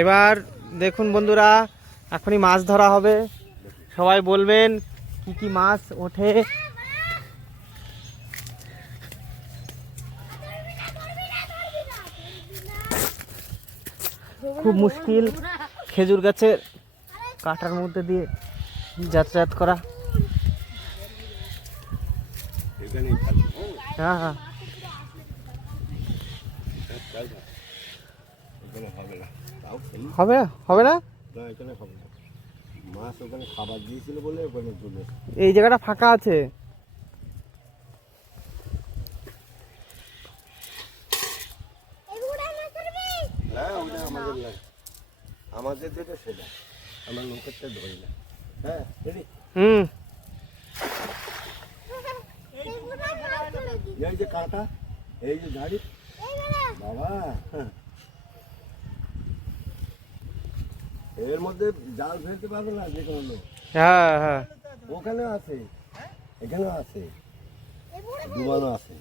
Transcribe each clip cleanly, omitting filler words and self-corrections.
এবার দেখুন বন্ধুরা, এখনই মাছ ধরা হবে। সবাই বলবেন কি কি মাছ ওঠে। খুব মুশকিল খেজুর গাছের কাঁটার মধ্যে দিয়ে যাতায়াত করা। হ্যাঁ হ্যাঁ, হবে হবে না, মাছ ওখানে খাবার দিয়েছিল বলে ওখানে চলে। এই জায়গাটা ফাঁকা আছে। আমাদের যেটা সেটা আমার লোকেরটা ধরি না। হ্যাঁ হুম, এই যে কাঁটা, এই যে ঝাড়ি বাবা, এর মধ্যে জাল ফেলতে পারবে না যে কোনো লোক। হ্যাঁ হ্যাঁ, ওখানে আছে, এখানে আছে, ডুবানো আছে।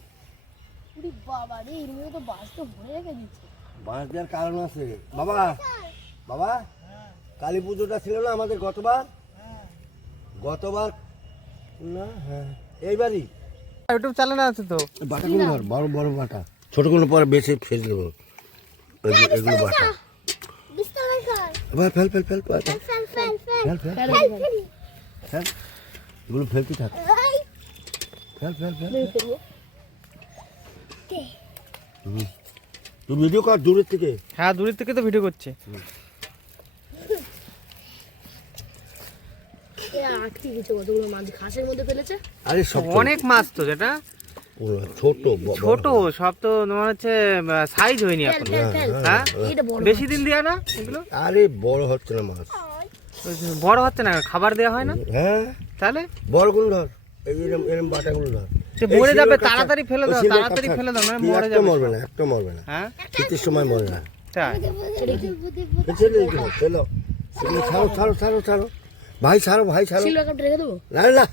বাঁশ দেওয়ার কারণ আছে বাবা। বাবা কালী পুজোটা ছিল না আমাদের গতবার না? হ্যাঁ এইবারই ইউটিউব চ্যানেল আছে তো। বাটাগুলো ধর, বড় বড় বাটা, ছোটগুলো পরে বেছে ফেলে দেবো। এগুলো বাটা, এবার fail fail fail fail fail fail, এগুলো ফেলতে থাক, ফেল ফেল ফেল। তুই ভিডিও কর দূরের থেকে। হ্যাঁ, দূরের থেকে তো ভিডিও করছে। আরে সব অনেক মাছ তো, যেটা ছোট ছোট সব তো তোমার হচ্ছে সাইজ হয়নি এখন। হ্যাঁ, বেশি দিন দেয়া না এগুলো। আরে বড় হচ্ছে না মাছ, বড় হচ্ছে না, খাবার দেওয়া হয় না। হ্যাঁ তাহলে বড়গুলো ধর, এরম এরম বাটাগুলো ধর। সে মরে যাবে, তাড়াতাড়ি ফেলে দাও, তাড়াতাড়ি ফেলে দাও, মানে মরে যাবে। মরবে না, একটা মরবে না। হ্যাঁ, শীতের সময় মরে না। তাই চলো ছাড়ো ছাড়ো ছাড়ো ছাড়ো ভাই, ছাড়ো ভাই, ছাড়ো। না না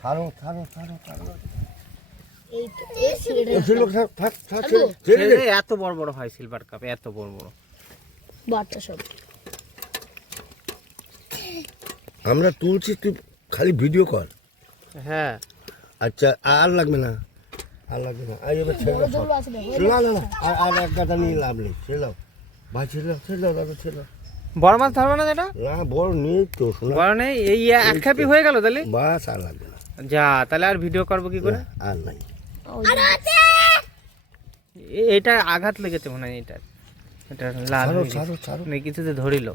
ছাড়ো ছাড়ো ছাড়ো ছাড়ো। এত বড় বড় হয় সিলভার কাপ, এত বড় বড় বাটা সব আমরা তুলছি, তুই খালি ভিডিও কর। হ্যাঁ, আচ্ছা আর লাগবে না, আর লাগবে না। এবার ছেড়ে দাও, না না না, আর এক গাদা নিয়ে লাভ নেই। ছেড়ে দাও ভাই, ছেড়ে দাও, ছেড়ে দাও দাদা, ছেড়ে দাও। বড় মাছ ধরবে না যেটা? না বড় নেই তো, বড় নেই, এই এক খাপি হয়ে গেল তাহলে। বাস আর লাগবে না। যা, তাহলে আর ভিডিও করবো কি করে? আর নাই, এটা আঘাত লেগেছে মনে হয়, এটা এটা লাল ছাড়ো হয়ে ছাড়ো গেছে। ছাড়ো। মানে কিছুতে ধরিল।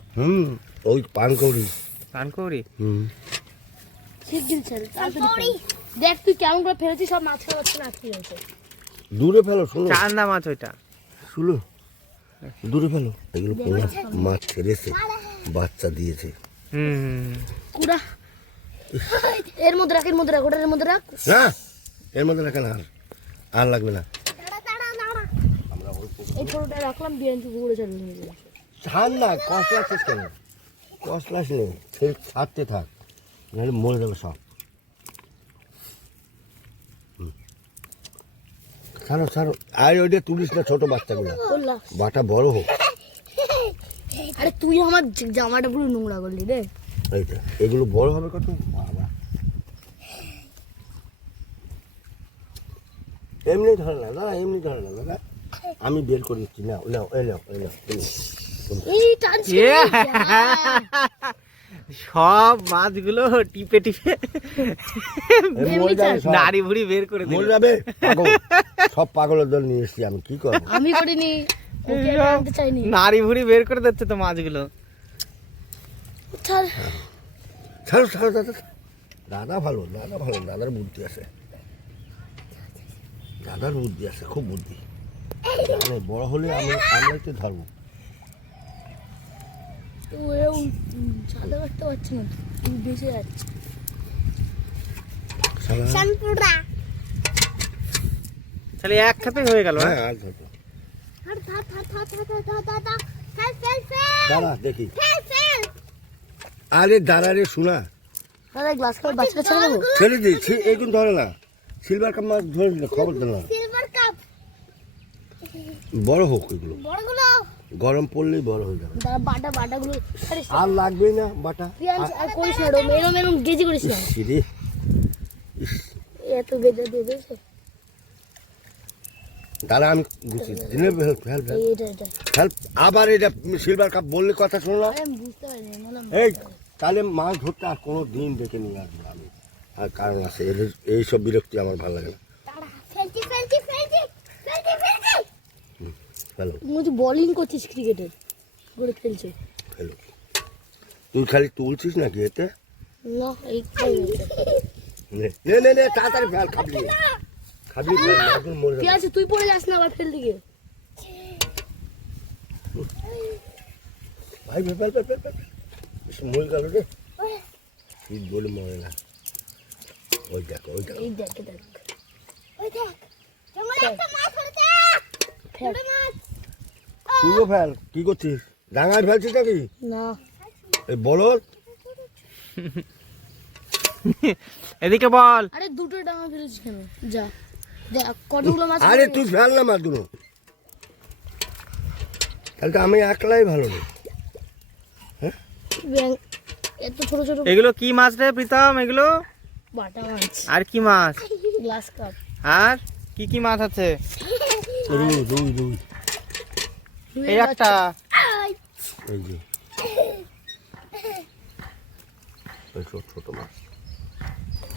ওই পানকৌড়ি। পানকৌড়ি? দেখ তুই কেমন করে ফেলেছিস, সব মাছ খাওয়াচ্ছে না, আটকে গেছে। দূরে ফেলো, শুনো চান্দা মাছ ওইটা, শুনো দূরে ফেলো। এগুলো পোনা মাছ ছেড়েছে, বাচ্চা দিয়েছে। কুড়া এর মধ্যে রাখ, এর মধ্যে রাখ, ওটার মধ্যে রাখ। না এর মধ্যে রাখেন, আর লাগবে না। এই ছোটটা রাখলাম, বিরিয়ানি পুকুরে চলে নিয়ে যাবে। ছাড় না, কষ্ট লাগছিস কেন? কষ্ট লাগলে ছাড়তে থাক, নাহলে মরে যাবে সব। ছাড়ো ছাড়ো, আর ওইটা তুলিস না, ছোট বাচ্চাগুলো, বাটা বড় হোক। আরে তুই আমার জামাটা পুরো নোংরা করলি রে। এইটা এগুলো বড় হবে কত বাবা। এমনি ধরে না দাদা, এমনি ধরে না দাদা, আমি বের করে দিচ্ছি। নাও নাও, এলাও এলাও, সব মাছগুলো টিপে টিপে নাড়ি ভুড়ি বের করে মরে যাবে। সব পাগলের দল নিয়ে এসছি, আমি কি করবো? আমি করিনি, নাড়ি ভুড়ি বের করে দিচ্ছে তো মাছগুলো। ছাড়ো ছাড়ো দাদা, দাদা ভালো, দাদা ভালো, দাদার বুদ্ধি আছে, দাদার বুদ্ধি আছে, খুব বুদ্ধি। বড় হলে আমরা একটু ধরবো। চাঁদা করতে পারছি না, তুই বেঁচে যাচ্ছে। তাহলে এক খাপে হয়ে গেল। হ্যাঁ আর ধরবো দাদা, দেখি আরে দাঁড়া রে শোনা, দাদা গ্লাস কাপ বাচ্চাটা ছেড়ে দেবো। ছেড়ে দিই, এইগুলো ধরে না, সিলভার কাপ মাছ ধরে দিলে খবর দিল না, সিলভার কাপ বড় হোক এগুলো, বড়গুলো গরম পড়লেই বড় হয়ে যাবে। দাদা বাটাগুলো আরে আর লাগবেই না বাটা। পিয়াজ আর করিস না এরম গেজি করিস না। সিরে এত বেজা দিয়ে দিয়েছে দাঁড়া আমি গুছিয়ে দিলে হেল্প হেল্প এটা হেল্প। আবার এটা সিলভার কাপ বললে কথা শুনলাম, আরে আমি বুঝতে পারিনি বললাম এই তাহলে মাছ ধরতে আর কোনো দিন দেখে নিয়ে আসবো আমি, আর কারণ আছে এইসব বিরক্তি আমার ভালো লাগে না। ফেলছি হ্যালো মুঝে বোলিং করছিস ক্রিকেটের করে খেলছে হ্যালো, তুই খালি তুলছিস নাকি এতে? না এই নে নে নে নে তাড়াতাড়ি ফেল, খাবলি খাবলি ফেল, মাছগুলো মরে কি যাবে। আছে তুই পড়ে যাস না আবার ফেল দিকে। ভাই ফেল ফেল ফেল ফেল, মরে গেল রে, শীত বলে মরে না। ওই দেখ ওই দেখ, এই দেখ ওই দেখ জঙ্গলে একটা মাছ পড়েছে, ছোট মাছ। তুইও ফেল, কি করছিস? ডাঙায় ফেলছিস নাকি? না এই বলদ এদিকে বল। আরে দুটো ডাঙা ফেলেছিস কেন? যা দেখ কতগুলো মাছ। আরে তুই ফেল না মাছগুলো, তাহলে তো আমি একলাই ভালো নেই। এত ছোট ছোট এগুলো কি মাছ রে প্রীতম? এগুলো বাটা মাছ আর কি মাছ? গ্লাস কাপ আর কি কি মাছ আছে? রুই রুই রুই, এই একটা, এই যে এই ছোট ছোট মাছ।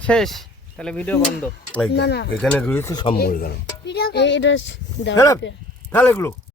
শেষ তাহলে ভিডিও বন্ধ। এই যে, না, না। এখানে রয়েছে সব মরে গেল। এটা ফেল ফেল এগুলো।